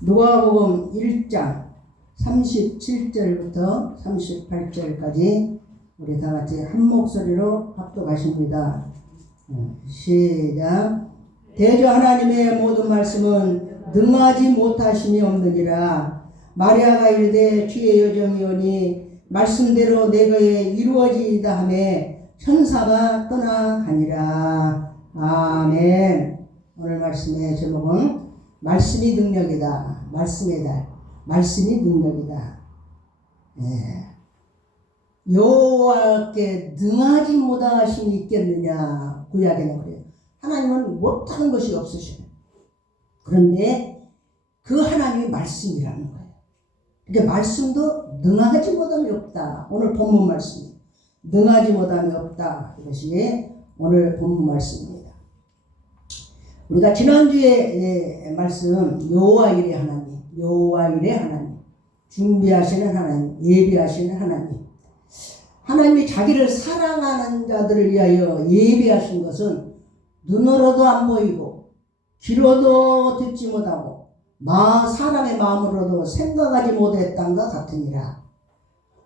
누가복음 1장 37절부터 38절까지 우리 다 같이 한 목소리로 합독하십니다. 시작. 대저 하나님의 모든 말씀은 능하지 못하심이 없느니라. 마리아가 이르되 주의 여정이오니 말씀대로 내게 이루어지이다 하매 천사가 떠나가니라. 아멘. 오늘 말씀의 제목은 말씀이 능력이다. 말씀의 달. 말씀이 능력이다. 여호와께 능하지 못하심이 있겠느냐. 구약에는 그래요. 하나님은 못하는 것이 없으셔요. 그런데 그 하나님이 말씀이라는 거예요. 그러니까 말씀도 능하지 못함이 없다. 오늘 본문 말씀이에요. 능하지 못함이 없다. 이것이 오늘 본문 말씀입니다. 우리가 지난주에 말씀 여호와 일의 하나님, 여호와 일의 하나님, 준비하시는 하나님, 예비하시는 하나님. 하나님이 자기를 사랑하는 자들을 위하여 예비하신 것은 눈으로도 안 보이고 귀로도 듣지 못하고 사람의 마음으로도 생각하지 못했던 것 같으니라.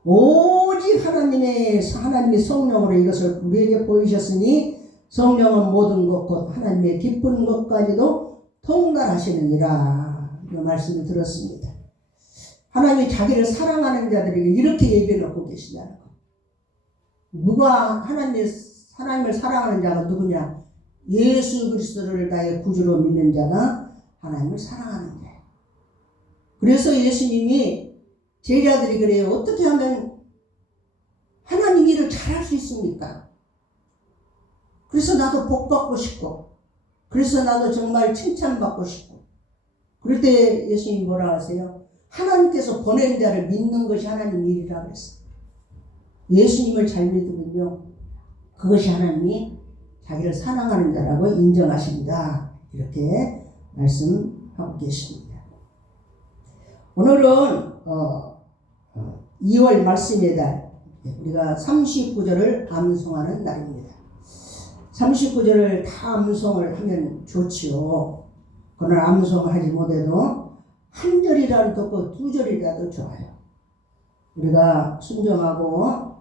오직 하나님의 성령으로 이것을 우리에게 보이셨으니 성령은 모든 것 곧 하나님의 기쁜 것까지도 통달하시느니라. 이 말씀을 들었습니다. 하나님이 자기를 사랑하는 자들에게 이렇게 예비해놓고 계시다는 것. 누가 하나님을 사랑하는 자가 누구냐? 예수 그리스도를 나의 구주로 믿는 자가 하나님을 사랑하는 자예요. 그래서 예수님이 제자들이 그래요. 어떻게 하면 하나님 일을 잘할 수 있습니까? 그래서 나도 복 받고 싶고, 그래서 나도 정말 칭찬받고 싶고. 그럴 때 예수님이 뭐라 하세요? 하나님께서 보낸 자를 믿는 것이 하나님 일이라 그랬어요. 예수님을 잘 믿으면요, 그것이 하나님이 자기를 사랑하는 자라고 인정하십니다. 이렇게 말씀하고 계십니다. 오늘은 2월 말씀의 달, 우리가 39절을 암송하는 날입니다. 39절을 다 암송을 하면 좋지요. 그러나 암송을 하지 못해도 한 절이라도 듣고 두 절이라도 좋아요. 우리가 순종하고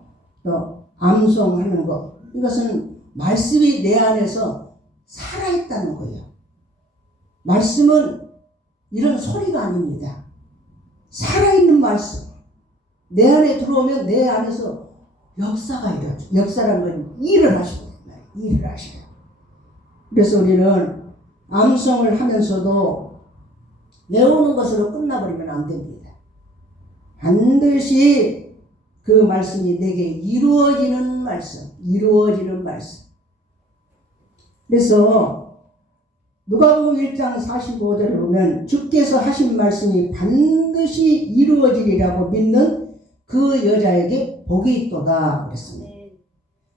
또 암송하는 것, 이것은 말씀이 내 안에서 살아있다는 거예요. 말씀은 이런 소리가 아닙니다. 살아있는 말씀. 내 안에 들어오면 내 안에서 역사가 일어나죠. 역사라는 건 일을 하시는 거예요. 일을 하셔요. 그래서 우리는 암송을 하면서도 외우는 것으로 끝나버리면 안 됩니다. 반드시 그 말씀이 내게 이루어지는 말씀, 이루어지는 말씀. 그래서 누가복음 1장 45절에 보면 주께서 하신 말씀이 반드시 이루어지리라고 믿는 그 여자에게 복이 있도다 그랬습니다.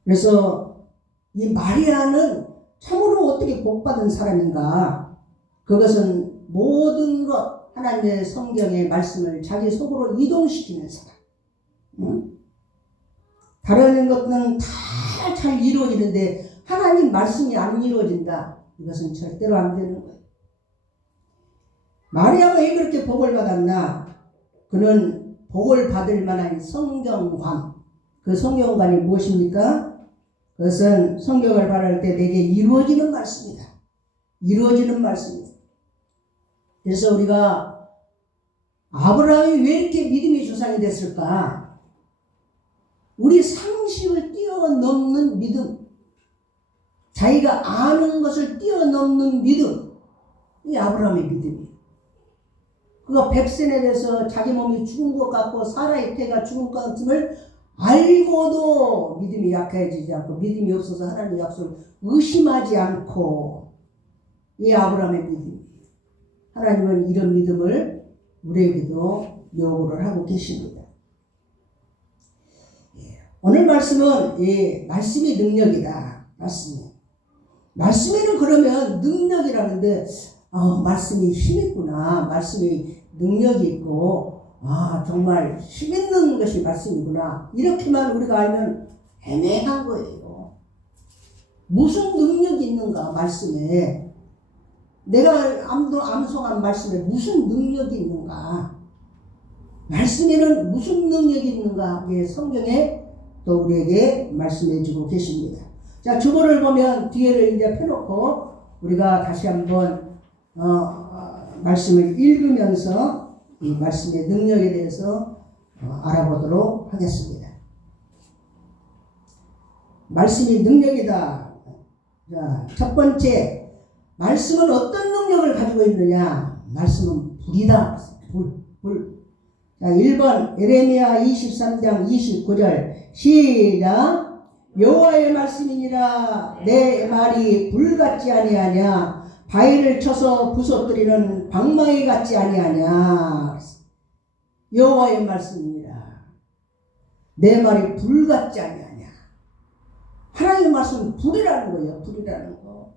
그래서 이 마리아는 참으로 어떻게 복받은 사람인가? 그것은 모든 것 하나님의 성경의 말씀을 자기 속으로 이동시키는 사람. 다른 것들은 다 잘 이루어지는데 하나님 말씀이 안 이루어진다. 이것은 절대로 안 되는 거예요. 마리아가 왜 그렇게 복을 받았나? 그는 복을 받을 만한 성경관. 그 성경관이 무엇입니까? 그것은 성경을 바랄 때 내게 이루어지는 말씀이다. 이루어지는 말씀이다. 그래서 우리가 아브라함이 왜 이렇게 믿음의 조상이 됐을까? 우리 상식을 뛰어넘는 믿음, 자기가 아는 것을 뛰어넘는 믿음, 이 아브라함의 믿음이에요. 그가 백센에 대해서 자기 몸이 죽은 것 같고 사라의 태가 죽은 것 같음을 알고도 믿음이 약해지지 않고 믿음이 없어서 하나님의 약속을 의심하지 않고, 이 아브라함의 믿음이에요. 하나님은 이런 믿음을 우리에게도 요구를 하고 계십니다. 오늘 말씀은 말씀이 능력이다. 말씀에는 그러면 능력이라는데 말씀이 힘있구나. 말씀이 능력이 있고 정말 힘있는 것이 말씀이구나. 이렇게만 우리가 알면 애매한 거예요. 무슨 능력이 있는가 말씀에. 내가 암송한 말씀에 무슨 능력이 있는가? 말씀에는 무슨 능력이 있는가? 예, 성경에 또 우리에게 말씀해 주고 계십니다. 자, 주보를 보면 뒤에를 이제 펴놓고 우리가 다시 한번 말씀을 읽으면서 이 말씀의 능력에 대해서 알아보도록 하겠습니다. 말씀이 능력이다. 자, 첫 번째, 말씀은 어떤 능력을 가지고 있느냐? 말씀은 불이다. 불. 자, 1번 에레미야 23장 29절 시작. 여호와의 말씀이니라 내 말이 불같지 아니하냐 바위를 쳐서 부서뜨리는 방망이 같지 아니하냐. 여호와의 말씀이니라 내 말이 불같지 아니하냐. 하나님의 말씀은 불이라는 거예요. 불이라는 거.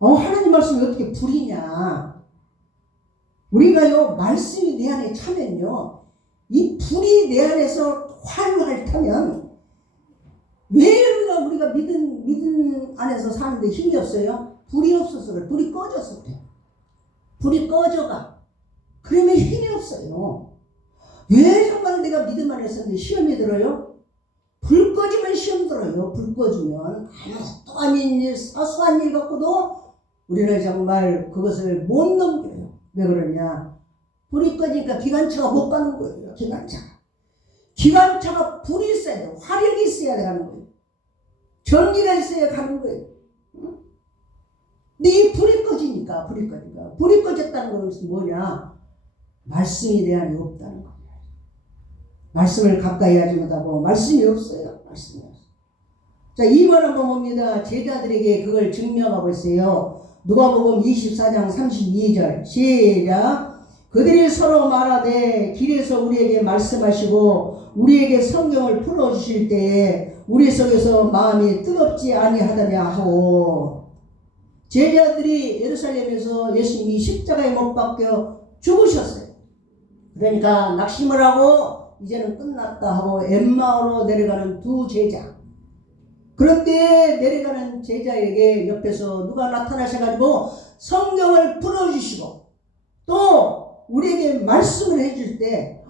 하나님 말씀이 어떻게 불이냐. 우리가요 말씀이 내 안에 차면요 이 불이 내 안에서 활활 타면 왜 우리가 믿음 안에서 사는데 힘이 없어요? 불이 없어서 그래. 불이 꺼져서 그래. 불이 꺼져가. 그러면 힘이 없어요. 왜 정말 내가 믿음 안에 서는데 시험이 들어요? 불 꺼지면 시험 들어요. 불 꺼지면 아무것도 아닌 일, 사소한 일 갖고도 우리는 정말 그것을 못 넘겨요. 왜 그러냐? 불이 꺼지니까 기관차가 못 가는 거예요. 기관차가 불이 있어야 돼요. 화력이 있어야 가는 거예요. 전기가 있어야 가는 거예요. 응? 근데 이 불이 꺼지니까. 불이 꺼졌다는 것은 뭐냐? 말씀이 내 안에 없다는 거예요. 말씀을 가까이 하지 못하고 말씀이 없어요. 말씀이 없어요. 자, 2번 한번 봅니다. 제자들에게 그걸 증명하고 있어요. 누가복음 24장 32절 시작. 그들이 서로 말하되 길에서 우리에게 말씀하시고 우리에게 성경을 풀어주실 때에 우리 속에서 마음이 뜨겁지 아니하더냐 하고. 제자들이 예루살렘에서 예수님이 십자가에 못 박혀 죽으셨어요. 그러니까 낙심을 하고 이제는 끝났다 하고 엠마오로 내려가는 두 제자. 그런데 내려가는 제자에게 옆에서 누가 나타나셔가지고 성경을 풀어주시고 또 우리에게 말씀을 해줄 때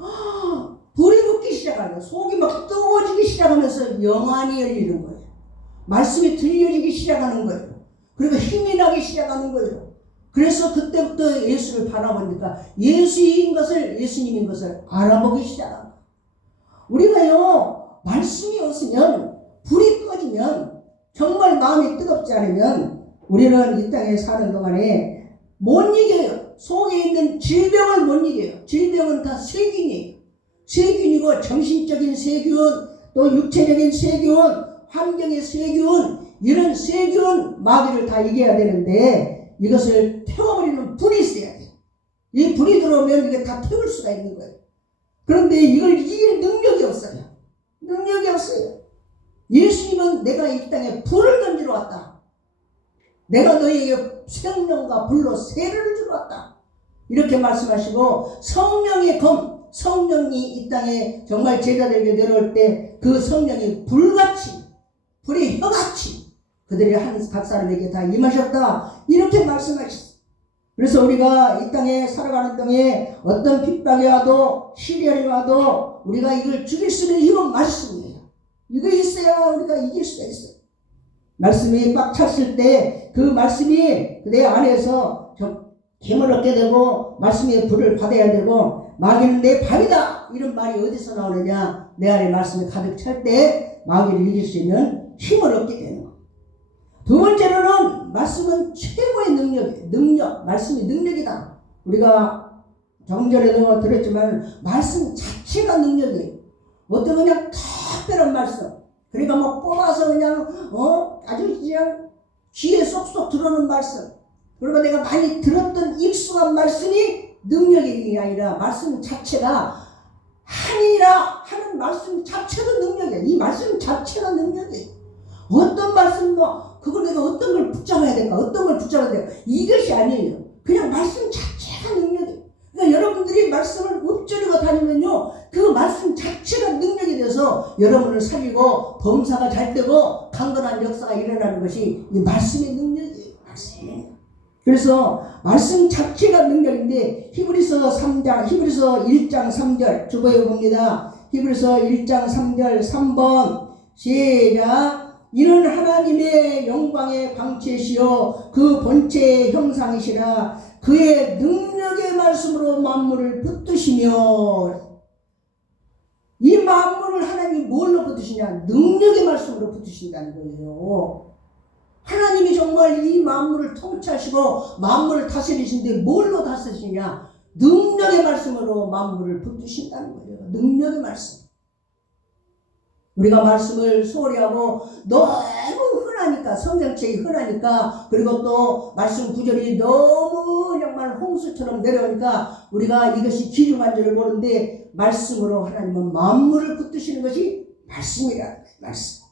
불이 붙기 시작하는 거예요. 속이 막 뜨거워지기 시작하면서 영안이 열리는 거예요. 말씀이 들려지기 시작하는 거예요. 그리고 힘이 나기 시작하는 거예요. 그래서 그때부터 예수를 바라보니까 예수님인 것을 알아보기 시작합니다. 우리가요 말씀이 없으면 불이 꺼지면 정말 마음이 뜨겁지 않으면 우리는 이 땅에 사는 동안에 못 이겨요. 속에 있는 질병을 못 이겨요. 질병은 다 세균이에요. 세균이고 정신적인 세균, 또 육체적인 세균, 환경의 세균, 이런 세균 마귀를 다 이겨야 되는데 이것을 태워버리는 불이 있어야 돼요. 이 불이 들어오면 이게 다 태울 수가 있는 거예요. 그런데 이걸 이길 능력이 없어요. 능력이 없어요. 예수님은 내가 이 땅에 불을 던지러 왔다. 내가 너희에게 생명과 불로 세례를 주러 왔다. 이렇게 말씀하시고 성령의 검, 성령이 이 땅에 정말 제자들에게 내려올 때 그 성령이 불같이, 불이 혀같이 그들이 각 사람에게 다 임하셨다. 이렇게 말씀하셨어요. 그래서 우리가 이 땅에 살아가는 동에 어떤 핍박이 와도 시련이 와도 우리가 이걸 죽일 수 있는 힘은 말씀이에요. 이거 있어야 우리가 이길 수가 있어요. 말씀이 꽉 찼을 때 그 말씀이 내 안에서 힘을 얻게 되고 말씀의 불을 받아야 되고 마귀는 내 밥이다. 이런 말이 어디서 나오느냐? 내 안에 말씀이 가득 찰 때 마귀를 이길 수 있는 힘을 얻게 되는 거예요. 두 번째로는 말씀은 최고의 능력, 말씀이 능력이다. 우리가 조금 전에도 들었지만 말씀 자체가 능력이에요. 어떤 그냥 특별한 말씀. 그러니까 뭐 뽑아서 그냥 아주 그냥 귀에 쏙쏙 들어오는 말씀. 그리고 내가 많이 들었던 익숙한 말씀이 능력이 아니라 말씀 자체가 하니라 하는 말씀 자체도 능력이에요. 이 말씀 자체가 능력이에요. 어떤 말씀 그걸 내가 어떤 걸 붙잡아야 될까? 어떤 걸 붙잡아야 될까? 이것이 아니에요. 그냥 말씀 자체가 능력이에요. 그러니까 여러분들이 말씀을 읊조리고 다니면요 그 말씀 자체가 능력이 돼서 여러분을 살리고 범사가 잘 되고 강건한 역사가 일어나는 것이 이 말씀의 능력이에요. 말씀이에요. 그래서 말씀 자체가 능력인데 히브리서 1장 3절 주보에 봅니다. 히브리서 1장 3절 3번 시작. 이는 하나님의 영광의 광채시요 그 본체의 형상이시라 그의 능력의 말씀으로 만물을 붙드시며. 이 만물을 하나님이 뭘로 붙드시냐? 능력의 말씀으로 붙드신다는 거예요. 하나님이 정말 이 만물을 통치하시고 만물을 다스리신데 뭘로 다스리시냐? 능력의 말씀으로 만물을 붙드신다는 거예요. 능력의 말씀. 우리가 말씀을 소홀히 하고 너무 흔하니까, 성경책이 흔하니까, 그리고 또 말씀 구절이 너무 정말 홍수처럼 내려오니까 우리가 이것이 귀중한 줄을 모르는데, 말씀으로 하나님은 만물을 붙드시는 것이 말씀이라는 거예요. 말씀.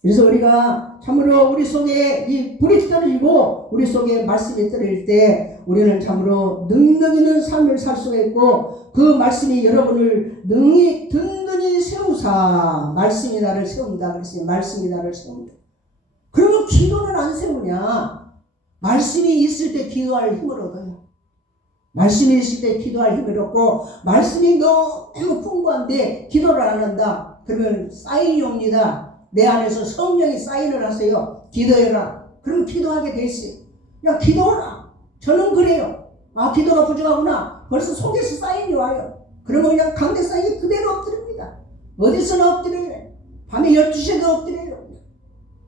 그래서 우리가 참으로 우리 속에 이 불이 떨어지고 우리 속에 말씀이 떨어질 때 우리는 참으로 능력 있는 삶을 살 수가 있고, 그 말씀이 여러분을 능히 든든히 세우사. 말씀이 나를 세운다 그랬어요. 말씀이 나를 세운다. 그러면 기도는 안 세우냐? 말씀이 있을 때 기도할 힘을 얻어요. 말씀이 있을 때 기도할 힘을 얻고, 말씀이 너무 풍부한데 기도를 안 한다 그러면 사인이 옵니다. 내 안에서 성령이 사인을 하세요. 기도해라. 그럼 기도하게 돼 있어요. 야, 기도하라. 저는 그래요. 아, 기도가 부족하구나. 벌써 속에서 사인이 와요. 그러면 그냥 강대 사인이 그대로 엎드립니다. 어디서나 엎드려요. 밤에 12시에도 엎드려요.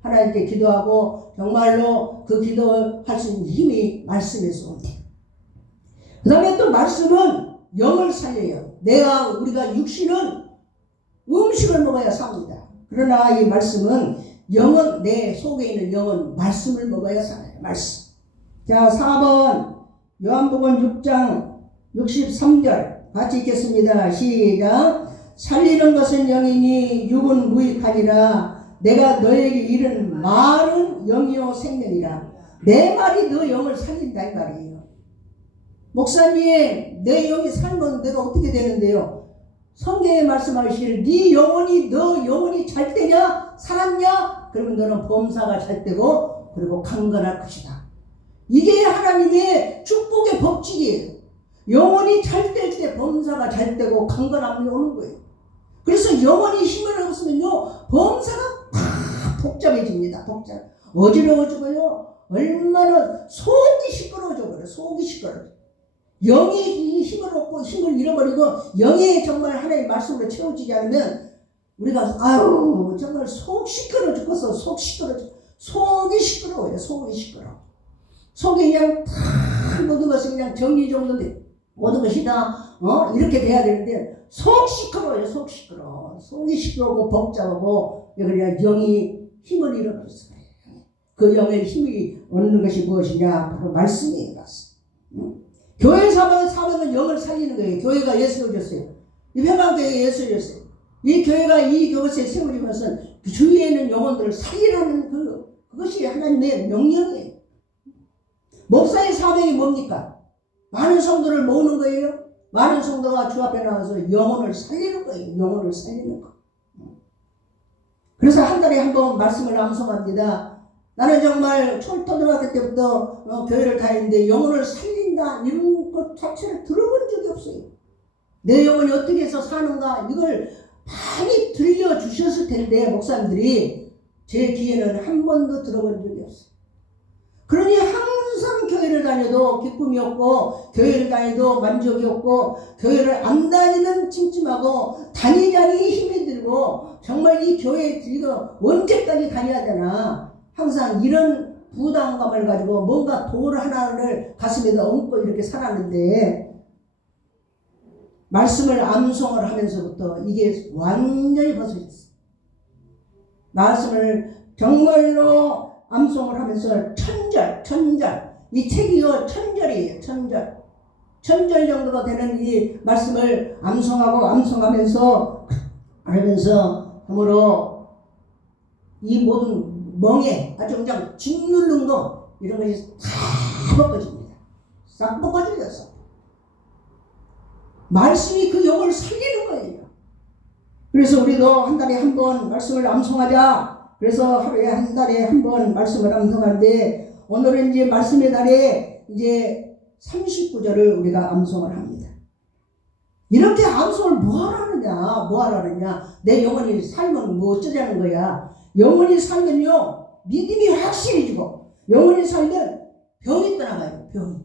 하나님께 기도하고 정말로 그 기도할 수 있는 힘이 말씀에서 옵니다. 그 다음에 또 말씀은 영을 살려요. 우리가 육신은 음식을 먹어야 삽니다. 그러나 이 말씀은 영은, 내 속에 있는 영은 말씀을 먹어야 살아요. 말씀. 자, 4번 요한복음 6장 63절 같이 읽겠습니다. 시작. 살리는 것은 영이니 육은 무익하니라. 내가 너에게 이른 말은 영이요 생명이라. 내 말이 너 영을 살린다 이 말이에요. 목사님, 내 영이 살면 내가 어떻게 되는데요? 성경에 말씀하시기를 너 영혼이 잘 때냐? 살았냐? 그러면 너는 범사가 잘 되고 그리고 강건할 것이다. 이게 하나님의 축복의 법칙이에요. 영혼이 잘 될 때 범사가 잘 되고 강건함이 오는 거예요. 그래서 영혼이 힘을 없으면요 범사가 다 복잡해집니다. 어지러워지고요. 얼마나 속이 시끄러워져 버려요. 속이 시끄러워져. 영이 힘을 얻고 힘을 잃어버리고 영이 정말 하나님의 말씀으로 채워지지 않으면 우리가 정말 속 시끄러워 죽겠어. 속이 시끄러워요. 속이 시끄러워. 속이 그냥 다 모든 것이 그냥 정리정돈돼 모든 것이 다 이렇게 돼야 되는데 속 시끄러워요. 속이 시끄러우고 복잡하고 그냥 영이 힘을 잃어버렸어요. 그 영의 힘이 얻는 것이 무엇이냐? 바로 말씀이에요. 말씀. 교회 사명은 영을 살리는 거예요. 교회가 예수를 줬어요. 이 평강교회가 예수를 줬어요. 이 교회가 이 교회에 세워진 것은 그 주위에 있는 영혼들을 살리라는 그것이 하나님의 명령이에요. 목사의 사명이 뭡니까? 많은 성도를 모으는 거예요. 많은 성도가 주 앞에 나와서 영혼을 살리는 거예요. 영혼을 살리는 거. 그래서 한 달에 한 번 말씀을 암송합니다. 나는 정말 초등학교 때부터 교회를 다니는데 영혼을 살린다 이런 것 자체를 들어본 적이 없어요. 내 영혼이 어떻게 해서 사는가 이걸 많이 들려주셨을 텐데 목사님들이 제 귀에는 한 번도 들어본 적이 없어요. 그러니 항상 교회를 다녀도 기쁨이 없고 교회를 다녀도 만족이 없고 교회를 안 다니면 찜찜하고 다니자니 힘이 들고 정말 이 교회에 들고 언제까지 다녀야 되나 항상 이런 부담감을 가지고 뭔가 돌 하나를 가슴에다 얹고 이렇게 살았는데 말씀을 암송을 하면서부터 이게 완전히 벗어졌어요. 말씀을 정말로 암송을 하면서 천절 이 책이요 천절이에요. 천절 정도가 되는 이 말씀을 암송하면서 참으로 이 모든 멍에 아주 그냥 짓누른 거 이런 것이 다 벗겨집니다. 싹 벗겨져요. 말씀이 그 영을 살리는 거예요. 그래서 우리도 한 달에 한 번 말씀을 암송하자. 그래서 하루에 한 달에 한 번 말씀을 암송하는데 오늘은 이제 말씀의 달에 이제 39절을 우리가 암송을 합니다. 이렇게 암송을 뭐하라느냐 내 영혼이 살면 뭐 어쩌자는 거야. 영혼이 살면요 믿음이 확실해지고, 영혼이 살면 병이 떠나가요. 병이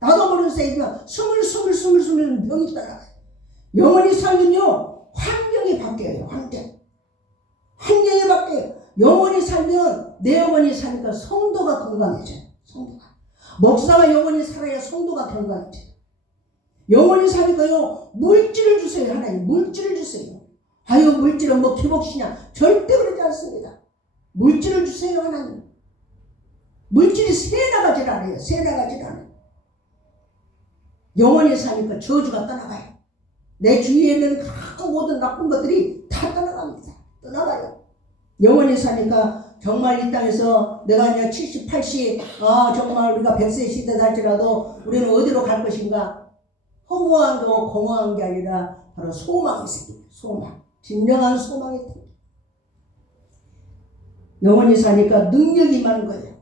나도 모르는 사이지만 스물 병이 떠나가요. 영혼이 살면요 환경이 바뀌어요. 환경이 바뀌어요. 영혼이 살면, 내 영혼이 사니까 성도가 건강해져요. 성도가, 목사가 영혼이 살아야 성도가 건강해져요. 영혼이 사니까요 물질을 주세요. 하나님 물질을 주세요. 아유 물질은 뭐 기복시냐, 절대 그러지 않습니다. 물질을 주세요. 하나님 물질이 새나가질 않아요. 영혼이 사니까 저주가 떠나가요. 내 주위에 있는 모든 나쁜 것들이 다 떠나가요. 영원히 사니까 정말 이 땅에서 내가 그냥 70, 80, 정말 우리가 100세 시대 살지라도 우리는 어디로 갈 것인가? 허무한 거 공허한 게 아니라 바로 소망이 생깁니다. 소망. 진정한 소망이 생깁니다. 영원히 사니까 능력이 많은 거예요.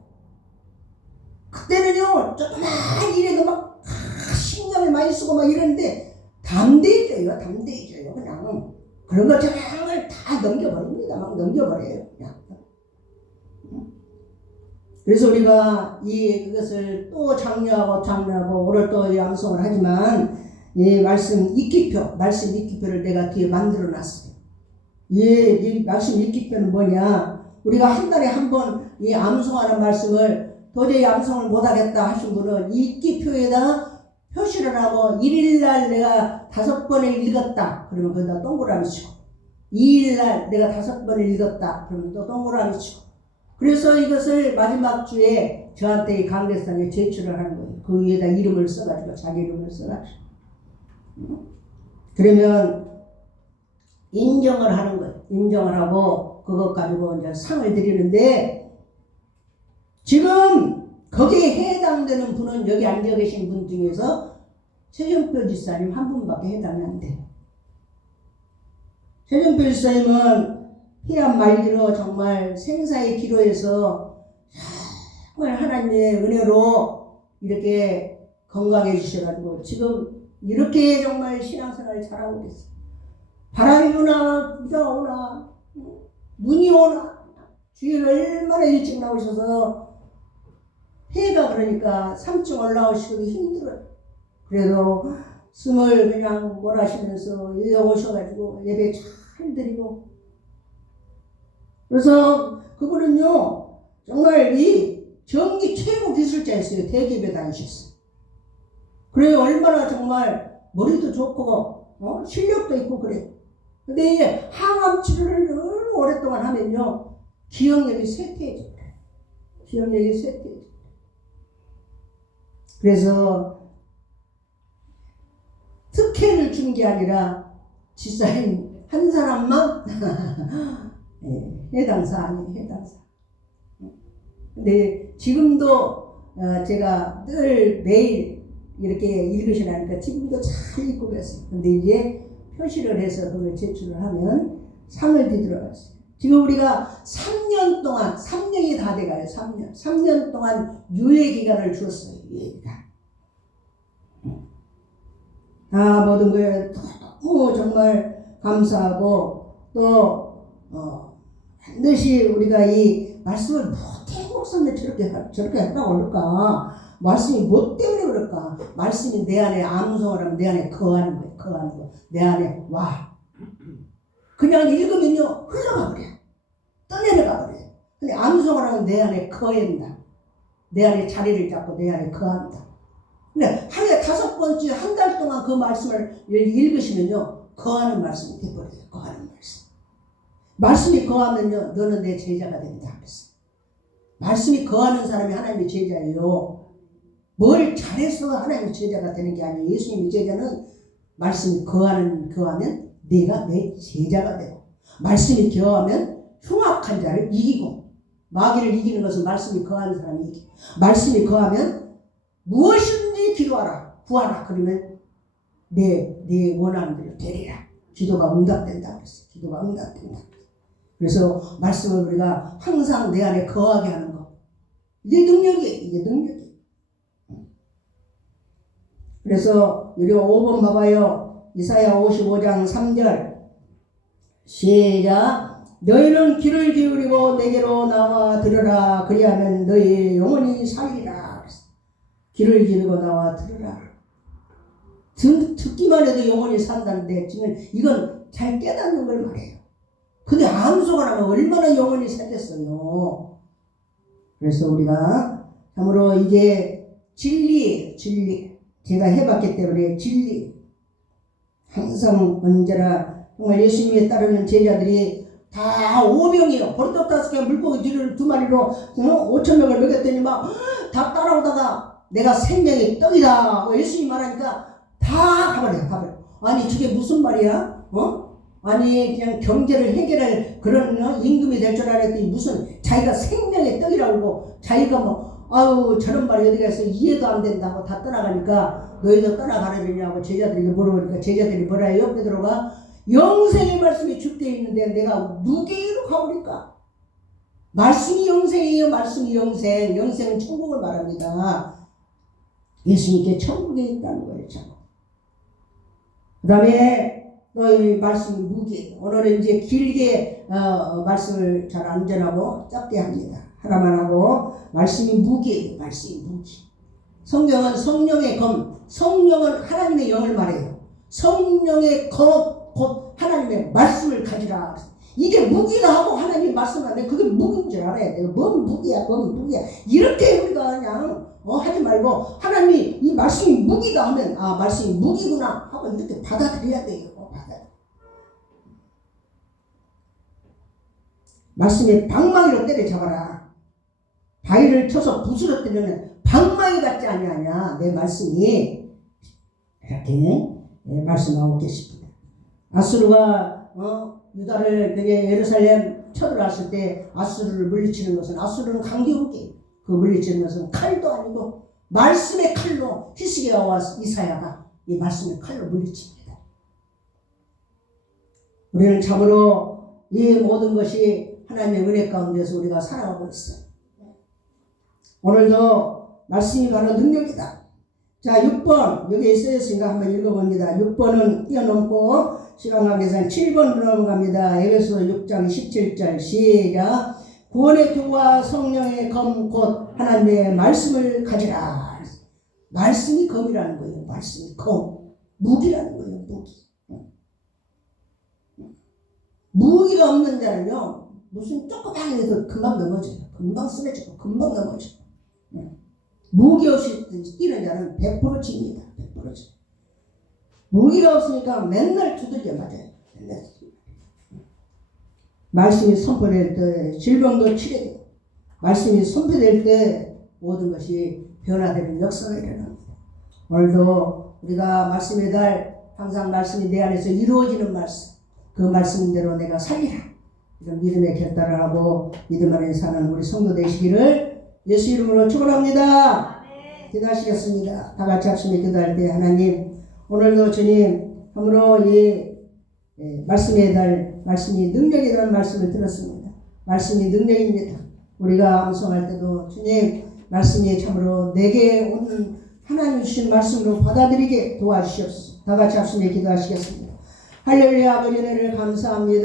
그때는요 조그만 일에도 막 신경을 많이 쓰고 막 이러는데 담대해져요. 그냥 그런 거 정말 다 넘겨버립니다. 막 넘겨버려요. 그냥. 그래서 우리가 그것을 또 장려하고 오늘 또 양성을 하지만 이 말씀 이키표를 내가 뒤에 만들어 놨어요. 이 말씀 이키표는 뭐냐? 우리가 한 달에 한 번 이 암송하는 말씀을 도저히 암송을 못하겠다 하신 분은 이키표에다가 표시를 하고 1일날 내가 5번을 읽었다. 그러면 거기다 동그라미 치고, 2일날 내가 5번을 읽었다. 그러면 또 동그라미 치고. 그래서 이것을 마지막 주에 저한테 이 강대상에 제출을 하는 거예요. 그 위에다 이름을 써가지고, 자기 이름을 써가지고. 그러면 인정을 하는 거예요. 인정을 하고 그것 가지고 이제 상을 드리는데, 지금 거기에 해당되는 분은 여기 앉아 계신 분 중에서 최정표 지사님 한 분밖에 해당이 안 돼요. 최정표 지사님은 희한 말기로 정말 생사의 기로에서 정말 하나님의 은혜로 이렇게 건강해 주셔가지고 지금 이렇게 정말 신앙생활을 잘하고 계세요. 바람이 오나 비가 오나 눈이 오나 주일 얼마나 일찍 나오셔서 해가 그러니까 3층 올라오시기도 힘들어요. 그래도 숨을 그냥 몰아쉬면서 여기 오셔가지고 예배 잘 드리고, 그래서 그분은요 정말 이 전기 최고 기술자였어요. 대기업에 다니셨어요. 그래요. 얼마나 정말 머리도 좋고 실력도 있고 그래요. 근데 이제 항암 치료를 너무 오랫동안 하면요 기억력이 쇠퇴해져요. 그래서 특혜를 준 게 아니라 지사님 한 사람만 해당사 아니에요. 해당사. 근데 지금도 제가 늘 매일 이렇게 읽으시라니까 지금도 잘 읽고 계세요. 근데 이제 표시를 해서 그걸 제출을 하면 상을 뒤들어갔어요. 지금 우리가 3년 동안, 3년이 다 돼가요. 3년 동안 유예기간을 주었어요. 유예기간. 모든 거에 너무 정말 감사하고, 또 반드시 우리가 이 말씀을 뭐 때문에 저렇게 했다고 그럴까? 말씀이 뭐 때문에 그럴까? 말씀이 내 안에 암송을 하면 내 안에 거하는 거예요. 내 안에 와. 그냥 읽으면요 흘러가 버려요. 떠내려가 버려요. 근데 암송을 하면 내 안에 거한다. 내 안에 자리를 잡고 내 안에 거한다. 근데 하루에 5번째 한 달 동안 그 말씀을 읽으시면요 거하는 말씀이 돼버려요. 거하는 말씀. 말씀이 거하면요 너는 내 제자가 된다. 그랬어요. 말씀이 거하는 사람이 하나님의 제자예요. 뭘 잘해서 하나님의 제자가 되는 게 아니에요. 예수님의 제자는 말씀이 거하면 내가 내 제자가 되고, 말씀이 거하면 흉악한 자를 이기고, 마귀를 이기는 것은 말씀이 거하는 사람이 이기고, 말씀이 거하면 무엇이든지 기도하라, 구하라. 그러면 내 원하는 대로 되리라. 기도가 응답된다 그랬어요. 기도가 응답된다. 그래서 말씀을 우리가 항상 내 안에 거하게 하는 거. 이게 능력이에요. 이게 능력이에요. 그래서 우리가 5번 봐봐요. 이사야 55장 3절 시작. 너희는 귀를 기울이고 내게로 나와 들으라. 그리하면 너희 영혼이 살리라. 귀를 기울이고 나와 들으라. 듣기만 해도 영혼이 산다는데 지금 이건 잘 깨닫는 걸 말해요. 근데 암소가 나면 얼마나 영혼이 살겠어요. 그래서 우리가 참으로 이게 진리 제가 해봤기 때문에 진리 항상 언제나 정말 예수님에 따르는 제자들이 다 오병이에요. 버릇 5개 물고기 뒤를 2마리로 5,000명을 먹였더니 막 다 따라오다가 내가 생명의 떡이다 예수님 말하니까 다 가버려. 아니 저게 무슨 말이야? 아니 그냥 경제를 해결할 그런 임금이 될 줄 알았더니 무슨 자기가 생명의 떡이라고 자기가 뭐 아유 저런 말이 어디 가서 이해도 안 된다고 다 떠나가니까 너희도 떠나가려냐고 제자들에게 물어보니까 제자들이 뭐라 해요? 베드로가 영생의 말씀이 주께 있는데 내가 무게로 가버릴까? 말씀이 영생이에요. 말씀이 영생. 영생은 천국을 말합니다. 예수님께 천국에 있다는 거예요. 천국. 그 다음에 너희 말씀이 무게. 오늘은 이제 길게 말씀을 잘 안 전하고 짧게 합니다. 하나만 하고 말씀이 무게예요. 말씀이 무게. 성경은 성령의 검. 성령은 하나님의 영을 말해요. 성령의 검 곧 하나님의 말씀을 가지라. 이게 무기다 하고 하나님이 말씀하는데 그게 무기인 줄 알아야 돼요. 뭔 무기야. 이렇게 우리가 그냥 하지 말고 하나님이 이 말씀이 무기다 하면 말씀이 무기구나 하고 이렇게 받아들여야 돼요. 말씀에 방망이로 때려잡아라. 바위를 쳐서 부스러뜨리면 방망이 같지 아니하냐. 내 말씀이 이렇게 말씀하고 계십니다. 아수르가 유다를 예루살렘 쳐들어왔을 때 아수르를 물리치는 것은 아수르는 강대국이에요. 그 물리치는 것은 칼도 아니고 말씀의 칼로 히스기야와 이사야가 이 말씀의 칼로 물리칩니다. 우리는 참으로 이 모든 것이 하나님의 은혜 가운데서 우리가 살아가고 있어요. 오늘도 말씀이 바로 능력이다. 자 6번 여기에 쓰였으니까 한번 읽어봅니다. 6번은 뛰어넘고 시간 관계상 7번으로 넘어갑니다. 에베소 6장 17절 시작. 구원의 교와 성령의 검 곧 하나님의 말씀을 가지라. 말씀이 검이라는 거예요. 말씀이 검. 무기라는 거예요. 무기. 무기가 없는 자는요. 무슨 조그만 해도 금방 넘어져요. 금방 쓰러지고 금방 넘어져요. 무기 없이 뛰는 자는 100% 집니다. 100% 집. 무기가 없으니까 맨날 두들겨 맞아요. 맨날. 말씀이 선포될 때 질병도 치료되고 말씀이 선포될 때 모든 것이 변화되는 역사가 일어납니다. 오늘도 우리가 말씀의 달 항상 말씀이 내 안에서 이루어지는 말씀 그 말씀대로 내가 살리라. 이런 믿음의 결단을 하고 믿음 안에 사는 우리 성도 되시기를 예수 이름으로 축원합니다. 기도하시겠습니다. 다 같이 합심에 기도할 때 하나님 오늘도 주님 참으로 이 말씀의 달 말씀이 능력이라는 말씀을 들었습니다. 말씀이 능력입니다. 우리가 암송할 때도 주님 말씀이 참으로 내게 오는 하나님 주신 말씀으로 받아들이게 도와주시옵소서. 다 같이 합심에 기도하시겠습니다. 할렐루야 아버지 은혜를 감사합니다.